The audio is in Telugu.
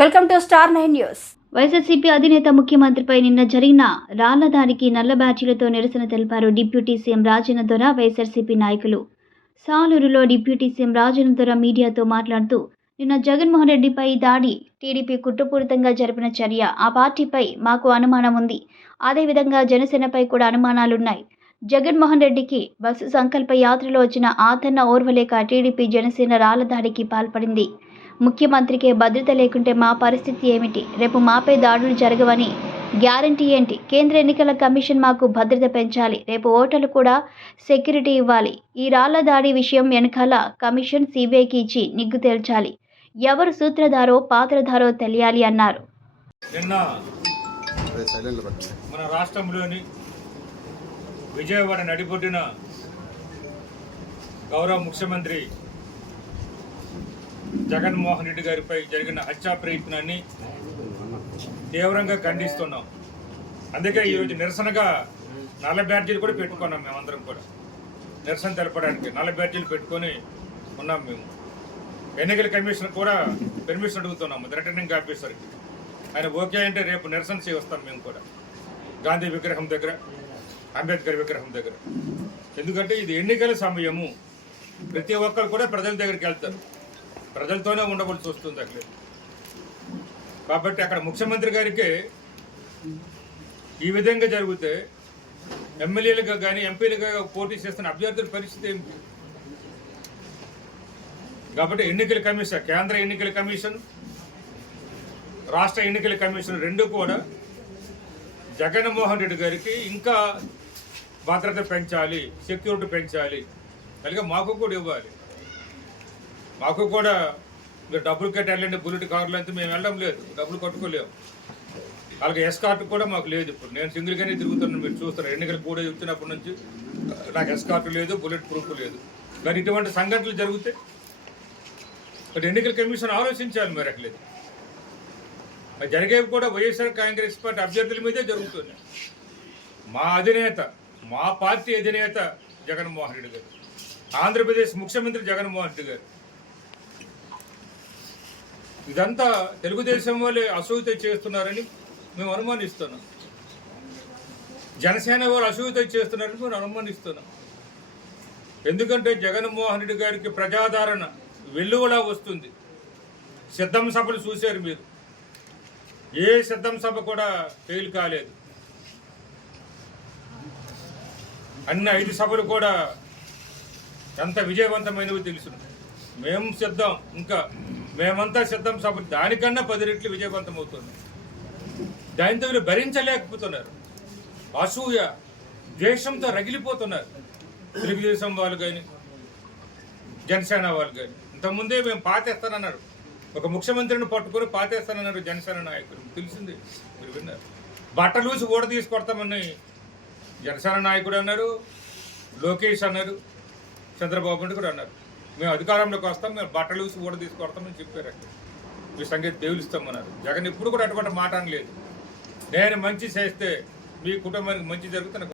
Welcome to star nine news. YSRCP అధినేత ముఖ్యమంత్రిపై నిన్న జరిగిన రాళ్ళ దాడికి నల్ల బ్యాచీలతో నిరసన తెలిపారు డిప్యూటీ సీఎం రాజన్న దొర వైఎస్ఆర్సీపీ నాయకులు. సాలూరులో డిప్యూటీ సీఎం రాజన్న దొర మీడియాతో మాట్లాడుతూ నిన్న జగన్మోహన్ రెడ్డిపై దాడి టీడీపీ కుట్రపూరితంగా జరిపిన చర్య ఆ పార్టీపై మాకు అనుమానం ఉంది. అదేవిధంగా జనసేనపై కూడా అనుమానాలున్నాయి. జగన్మోహన్ రెడ్డికి బస్సు సంకల్ప యాత్రలో వచ్చిన ఆతన్న ఓర్వలేక టీడీపీ జనసేన రాళ్ళ దాడికి పాల్పడింది. ముఖ్యమంత్రికే భద్రత లేకుంటే మా పరిస్థితి ఏమిటి? రేపు మాపై దాడులు జరగవని గ్యారంటీ ఏంటి? కేంద్ర ఎన్నికల కమిషన్ మాకు భద్రత పెంచాలి. రేపు ఓటర్లు కూడా సెక్యూరిటీ ఇవ్వాలి. ఈ రాళ్ళ దాడి విషయం వెనకాల కమిషన్ సిబిఐకి ఇచ్చి నిగ్గు తేల్చాలి. ఎవరు సూత్రధారో పాత్రధారో తెలియాలి అన్నారు. నిన్న మన రాష్ట్రంలోని విజయవాడ నడిబొడ్డున గౌరవ ముఖ్యమంత్రి జగన్మోహన్ రెడ్డి గారిపై జరిగిన హత్యా ప్రయత్నాన్ని తీవ్రంగా ఖండిస్తున్నాం. అందుకే ఈరోజు నిరసనగా నల్ల బ్యాడ్జీలు కూడా పెట్టుకున్నాం మేమందరం కూడా. నిరసన తెలపడానికి నల్ల బ్యాడ్జీలు పెట్టుకొని ఉన్నాం మేము. ఎన్నికల కమిషన్ కూడా పెర్మిషన్ అడుగుతున్నాము రిటర్నింగ్ ఆఫీసర్కి ఆయన ఓకే అంటే రేపు నిరసన చేస్తాం మేము కూడా. గాంధీ విగ్రహం దగ్గర అంబేద్కర్ విగ్రహం దగ్గర. ఎందుకంటే ఇది ఎన్నికల సమయము. ప్రతి ఒక్కరు కూడా ప్రజల దగ్గరికి వెళ్తారు. ప్రజలతోనే ఉండవలసి వస్తుంది అక్కడ కాబట్టి అక్కడ ముఖ్యమంత్రి గారికి ఈ విధంగా జరిగితే ఎమ్మెల్యేలుగా కానీ ఎంపీలుగా పోటీ చేస్తున్న అభ్యర్థుల పరిస్థితి ఏమిటి? కాబట్టి ఎన్నికల కమిషన్ కేంద్ర ఎన్నికల కమిషన్ రాష్ట్ర ఎన్నికల కమిషన్ రెండు కూడా జగన్మోహన్ రెడ్డి గారికి ఇంకా భద్రత పెంచాలి సెక్యూరిటీ పెంచాలి. అలాగే మాకు కూడా ఇవ్వాలి. మాకు కూడా మీరు డబ్బులు కట్టి వెళ్ళండి బుల్లెట్ కార్లు అంతా మేము వెళ్ళడం లేదు. డబ్బులు కట్టుకోలేము అలాగే ఎస్కార్ట్ కూడా మాకు లేదు ఇప్పుడు. నేను సింగిల్గానే తిరుగుతున్నాను మీరు చూస్తున్నారు. ఎన్నికలు కూడా వచ్చినప్పటి నుంచి నాకు ఎస్కార్ట్ లేదు బుల్లెట్ ప్రూఫ్ లేదు. మరి ఇటువంటి సంఘటనలు జరిగితే మరి ఎన్నికల కమిషన్ ఆలోచించాలి మరి అట్లేదు మరి జరిగేవి కూడా వైఎస్ఆర్ కాంగ్రెస్ పార్టీ అభ్యర్థుల మీదే జరుగుతున్నాయి. మా అధినేత మా పార్టీ అధినేత జగన్మోహన్ రెడ్డి గారు ఆంధ్రప్రదేశ్ ముఖ్యమంత్రి జగన్మోహన్ రెడ్డి గారు ఇదంతా తెలుగుదేశం వాళ్ళే అసూయత చేస్తున్నారని మేము అనుమానిస్తున్నాం. జనసేన వారు అసూయత చేస్తున్నారని మేము అనుమానిస్తున్నాం. ఎందుకంటే జగన్మోహన్ రెడ్డి గారికి ప్రజాదరణ వెల్లువలా వస్తుంది. సిద్ధం సభలు చూశారు మీరు. ఏ సిద్ధం సభ కూడా ఫెయిల్ కాలేదు. అన్ని ఐదు సభలు కూడా ఎంత విజయవంతమైనవి తెలుసు. మేము సిద్ధం ఇంకా మేమంతా సిద్ధం సభ దానికన్నా పది రెట్లు విజయవంతం అవుతుంది. దానితో వీళ్ళు భరించలేకపోతున్నారు. అసూయ ద్వేషంతో రగిలిపోతున్నారు. తెలుగుదేశం వాళ్ళు కానీ జనసేన వాళ్ళు కానీ ఇంతకుముందే మేము పాతేస్తానన్నారు. ఒక ముఖ్యమంత్రిని పట్టుకొని పాతేస్తానన్నారు జనసేన నాయకులు. తెలిసింది. మీరు విన్నారు. బట్టలూసి ఓడ తీసుకొడతామని జనసేన నాయకుడు అన్నారు లోకేష్ అన్నారు చంద్రబాబు నాయుడు కూడా అన్నారు. మేము అధికారంలోకి వస్తాం మేము బట్టలూసి ఓడ తీసుకొడతామని చెప్పారు. అక్కడ మీ సంగతి దేవులిస్తామన్నారు జగన్ ఇప్పుడు కూడా అటువంటి మాట అనలేదు. నేను మంచి చేస్తే మీ కుటుంబానికి మంచి జరుగుతున్న